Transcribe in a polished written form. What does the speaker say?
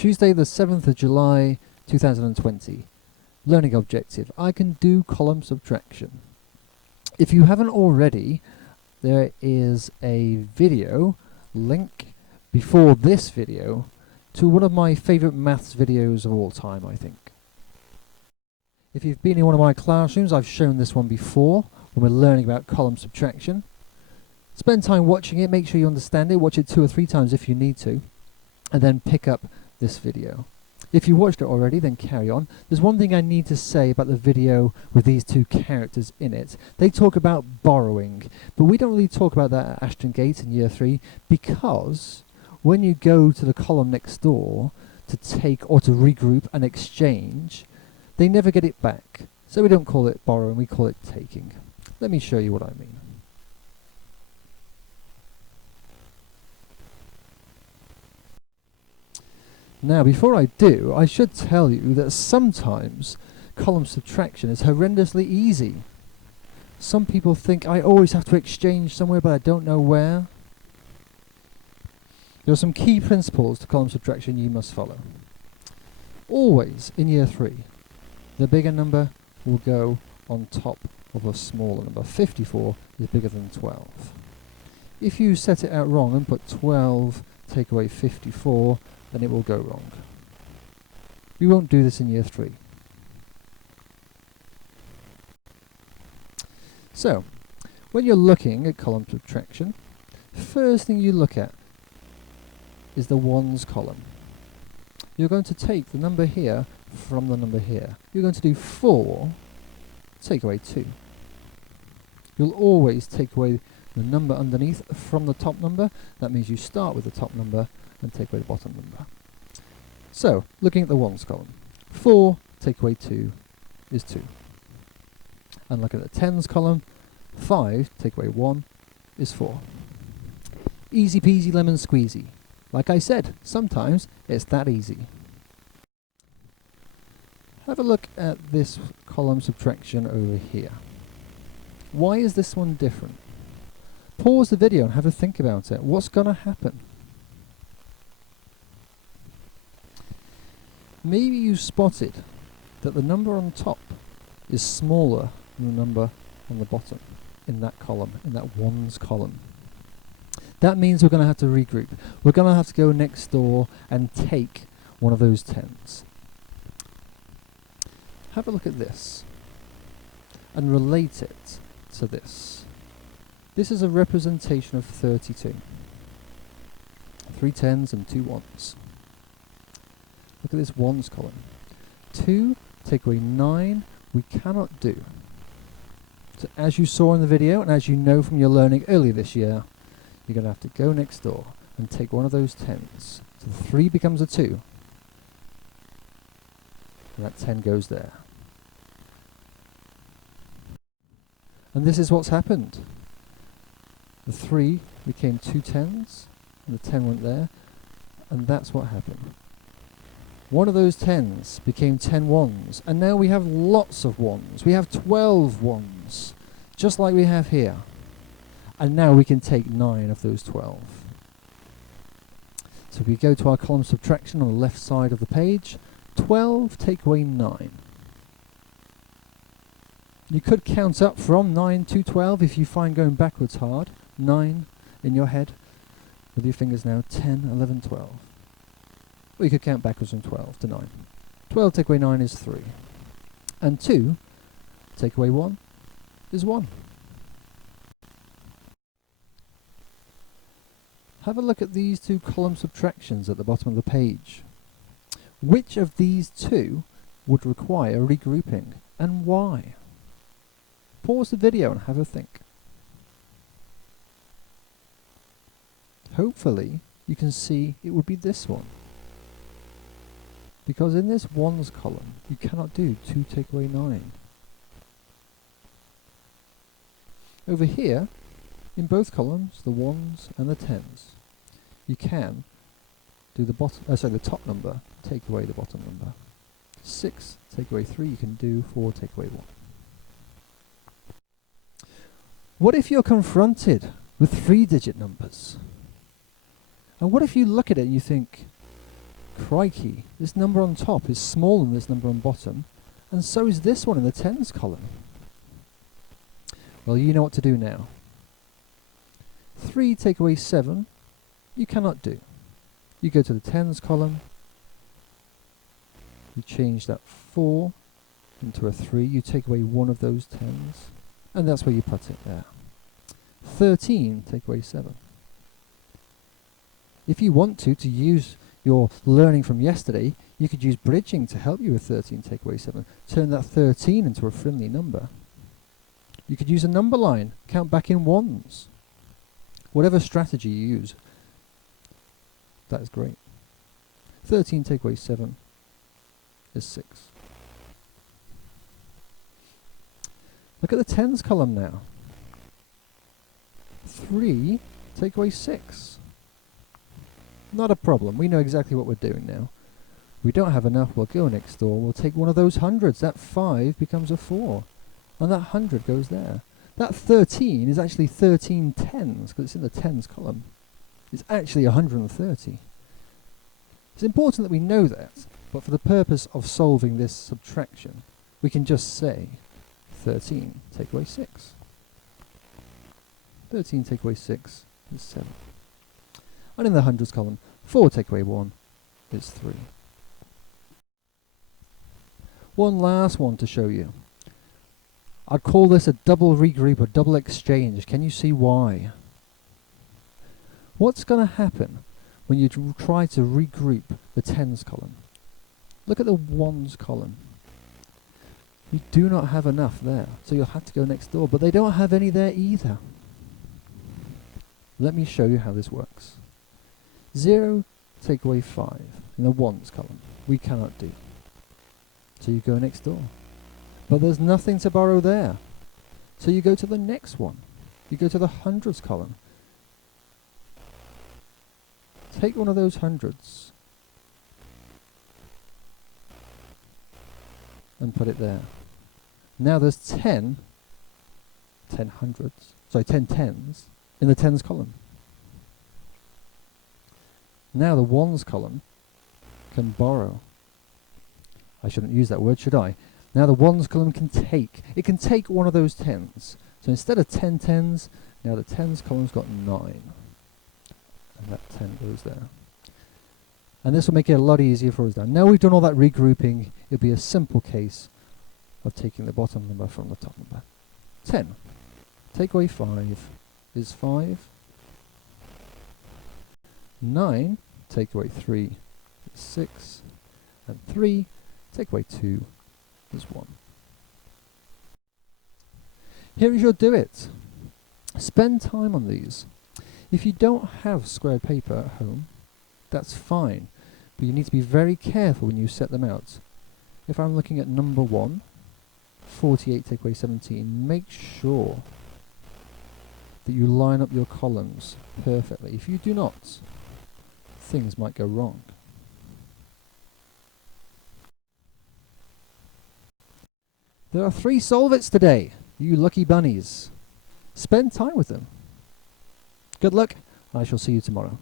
Tuesday the 7th of July 2020. Learning objective. I can do column subtraction. If you haven't already, there is a video link before this video to one of my favourite maths videos of all time, I think. If you've been in one of my classrooms, I've shown this one before when we're learning about column subtraction. Spend time watching it, make sure you understand it, watch it 2 or 3 times if you need to, and then pick up this video. If you watched it already, then carry on. There's one thing I need to say about the video with these 2 characters in it. They talk about borrowing, but we don't really talk about that at Ashton Gate in Year 3 because when you go to the column next door to take or to regroup and exchange, they never get it back. So we don't call it borrowing, we call it taking. Let me show you what I mean. Now, before I do, I should tell you that sometimes column subtraction is horrendously easy. Some people think I always have to exchange somewhere, but I don't know where. There are some key principles to column subtraction you must follow. Always, in Year 3, the bigger number will go on top of a smaller number. 54 is bigger than 12. If you set it out wrong and put 12, take away 54, then it will go wrong. We won't do this in Year 3. So, when you're looking at column subtraction, first thing you look at is the ones column. You're going to take the number here from the number here. You're going to do 4, take away 2. You'll always take away the number underneath from the top number. That means you start with the top number and take away the bottom number. So, looking at the ones column, 4 take away 2 is 2. And look at the tens column, 5 take away 1 is 4. Easy peasy lemon squeezy. Like I said, sometimes it's that easy. Have a look at this column subtraction over here. Why is this one different? Pause the video and have a think about it. What's going to happen? Maybe you spotted that the number on top is smaller than the number on the bottom in that column, in that ones column. That means we're going to have to regroup. We're going to have to go next door and take one of those tens. Have a look at this and relate it to this. This is a representation of 32. 3 tens and 2 ones. Look at this ones column. 2 take away 9 we cannot do. So as you saw in the video and as you know from your learning earlier this year, you're going to have to go next door and take one of those tens. So the 3 becomes a 2. And that 10 goes there. And this is what's happened. The 3 became 2 tens, and the 10 went there, and that's what happened. One of those tens became 10 ones, and now we have lots of ones. We have 12 ones, just like we have here. And now we can take 9 of those 12. So if we go to our column subtraction on the left side of the page, 12 take away 9. You could count up from 9 to 12 if you find going backwards hard. 9 in your head with your fingers now, 10, 11, 12. Or you could count backwards from 12 to 9. 12 take away 9 is 3. And 2 take away 1 is 1. Have a look at these 2 column subtractions at the bottom of the page. Which of these 2 would require regrouping, and why? Pause the video and have a think. Hopefully you can see it would be this one. Because in this ones column you cannot do 2 take away 9. Over here, in both columns, the ones and the tens, you can do the the top number, take away the bottom number. 6 take away 3 you can do, 4 take away 1. What if you're confronted with 3-digit numbers? And what if you look at it and you think, Crikey, this number on top is smaller than this number on bottom, and so is this one in the tens column. Well, you know what to do now. 3 take away 7, you cannot do. You go to the tens column, you change that 4 into a 3, you take away one of those tens, and that's where you put it there. 13 take away 7. If you want to use your learning from yesterday, you could use bridging to help you with 13 take away 7. Turn that 13 into a friendly number. You could use a number line, count back in ones. Whatever strategy you use, that is great. 13 take away 7 is 6. Look at the tens column now. 3 take away 6. Not a problem. We know exactly what we're doing now. We don't have enough. We'll go next door. We'll take one of those hundreds. That 5 becomes a 4. And that 100 goes there. That 13 is actually 13 tens because it's in the tens column. It's actually 130. It's important that we know that. But for the purpose of solving this subtraction, we can just say 13 take away 6. 13 take away 6 is 7. And in the hundreds column, 4 take away 1 is 3. One last one to show you. I'd call this a double regroup or double exchange. Can you see why? What's going to happen when you try to regroup the tens column? Look at the ones column. You do not have enough there, so you'll have to go next door, but they don't have any there either. Let me show you how this works. 0 take away 5 in the ones column. We cannot do. So you go next door. But there's nothing to borrow there. So you go to the next one. You go to the hundreds column. Take one of those hundreds and put it there. Now there's 10 tens in the tens column. Now the ones column can borrow. I shouldn't use that word, should I? Now the ones column can take. It can take one of those tens. So instead of 10 tens, now the tens column's got 9. And that 10 goes there. And this will make it a lot easier for us now. Now we've done all that regrouping, it'll be a simple case of taking the bottom number from the top number. 10. Take away 5 is 5. 9 take away 3 is 6. And 3 take away 2 is 1. Here is your do it. Spend time on these. If you don't have squared paper at home, that's fine, but you need to be very careful when you set them out. If I'm looking at number 1, 48 take away 17, make sure that you line up your columns perfectly. If you do not, things might go wrong. There are 3 Solve-Its today, you lucky bunnies. Spend time with them. Good luck, I shall see you tomorrow.